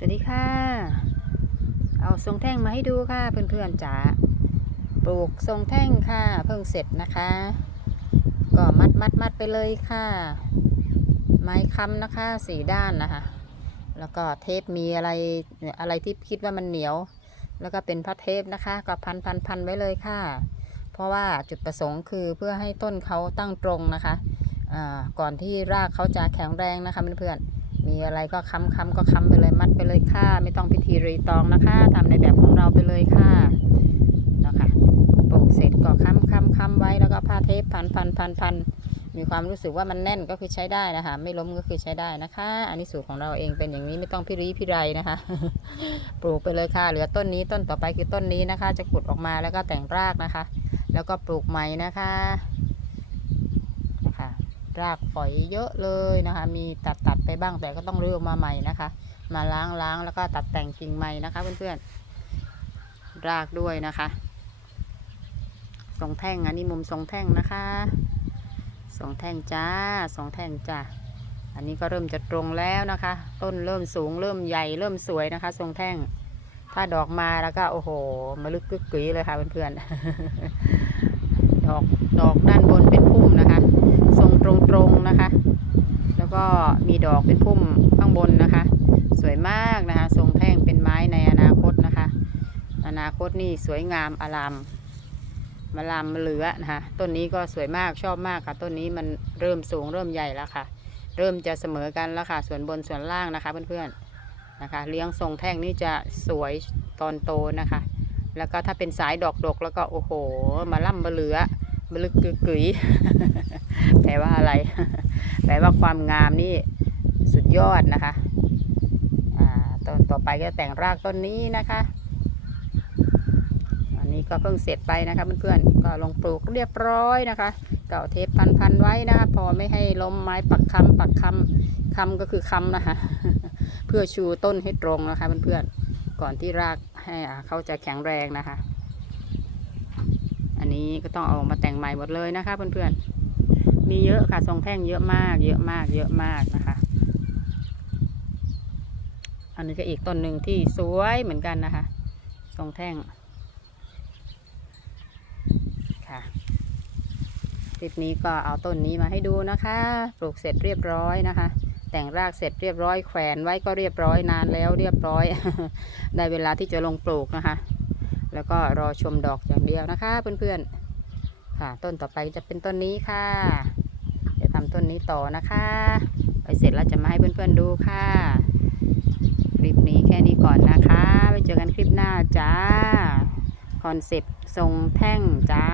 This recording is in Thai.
สวัสดีค่ะ เอาทรงแท่งมาให้ดูค่ะ เพื่อนๆจ๋าปลูกทรงแท่งค่ะ เพิ่งเสร็จนะคะ ก็มัดมัดมัดไปเลยค่ะ ไม้ค้ำนะคะสี่ด้านนะคะ แล้วก็เทปมีอะไรอะไรที่คิดว่ามันเหนียว แล้วก็เป็นผ้าเทปนะคะ ก็พันพันพันไว้เลยค่ะ เพราะว่าจุดประสงค์คือเพื่อให้ต้นเขาตั้งตรงนะคะก่อนที่รากเขาจะแข็งแรงนะคะเพื่อนๆ มีอะไรก็ค้ำค้ำก็ค้ำไปเลยมัดไปเลยค่ะ ไม่ต้องพิธีรีตองนะคะทำในแบบของเราไปเลยค่ะนะคะปลูกเสร็จก็ค้ำค้ำค้ำไว้แล้วก็ผ้าเทปพันพันพันพันมีความรู้สึกว่ามันแน่นก็คือใช้ได้นะคะ ไม่ล้มก็คือใช้ได้นะคะ อันนี้สูตรของเราเองเป็นอย่างนี้ไม่ต้องพิรีพิไรนะคะ ปลูกไปเลยค่ะ เหลือต้นนี้ต้นต่อไปคือต้นนี้นะคะ จะขุดออกมาแล้วก็แต่งรากนะคะ แล้วก็ปลูกใหม่นะคะนะคะ รากฝอยเยอะเลยนะคะ มีตัดตัดไปบ้างแต่ก็ต้องรื้อออกมาใหม่นะคะ มาล้างล้างแล้วก็ตัดแต่งกิ่งใหม่นะคะ เพื่อนๆรากด้วยนะคะทรงแท่งอันนี้มุมทรงแท่งนะคะทรงแท่งจ้าทรงแท่งจ้าอันนี้ก็เริ่มจะตรงแล้วนะคะ ต้นเริ่มสูงเริ่มใหญ่เริ่มสวยนะคะ ทรงแท่ง ถ้าดอกมาแล้วก็โอ้โหมาลึกกึกกึ๋ยเลยค่ะเพื่อนๆดอกดอกด้านบนเป็นพุ่มนะคะ ทรงตรงๆนะคะ แล้วก็มีดอกเป็นพุ่มข้างบนนะคะ สวยมากนะคะ ทรงแท่งเป็นไม้ในอนาคตนะคะ อนาคตนี่สวยงามอลามมาลามาเหลือนะคะต้นนี้ก็สวยมากชอบมากค่ะ ต้นนี้มันเริ่มสูงเริ่มใหญ่แล้วค่ะ เริ่มจะเสมอกันแล้วค่ะ ส่วนบนส่วนล่างนะคะเพื่อนๆนะคะ เลี้ยงทรงแท่งนี่จะสวยตอนโตนะคะ แล้วก็ถ้าเป็นสายดอกดกแล้วก็โอ้โห มาล่ำมาเหลือ มาลึกกึกกึ๋ยแปลว่าอะไร แปลว่าความงามนี่สุดยอดนะคะต้นต่อไปก็แต่งรากต้นนี้นะคะอันนี้ก็เพิ่งเสร็จไปนะคะเพื่อนๆก็ลงปลูกเรียบร้อยนะคะ เก่าเทปพันๆไว้นะคะพอไม่ให้ล้มไม้ปักคำปักคำคำก็คือคำนะคะ เพื่อชูต้นให้ตรงนะคะเพื่อนๆก่อนที่รากให้เขาจะแข็งแรงนะคะ นี้ก็ต้องเอามาแต่งใหม่หมดเลยนะคะ เพื่อนๆ มีเยอะค่ะทรงแท่งเยอะมาก เยอะมาก เยอะมากนะคะ อันนี้ก็อีกต้นหนึ่งที่สวยเหมือนกันนะคะ ทรงแท่งค่ะคลิปนี้ก็เอาต้นนี้มาให้ดูนะคะ ปลูกเสร็จเรียบร้อยนะคะ แต่งรากเสร็จเรียบร้อยแขวนไว้ก็เรียบร้อยนานแล้วเรียบร้อย ได้เวลาที่จะลงปลูกนะคะ แล้วก็รอชมดอกอย่างเดียวนะคะเพื่อนๆ ค่ะต้นต่อไปจะเป็นต้นนี้ค่ะ จะทำต้นนี้ต่อนะคะไปเสร็จแล้วจะมาให้เพื่อนๆดูค่ะ คลิปนี้แค่นี้ก่อนนะคะไปเจอกันคลิปหน้าจ้า คอนเซปต์ทรงแท่งจ้า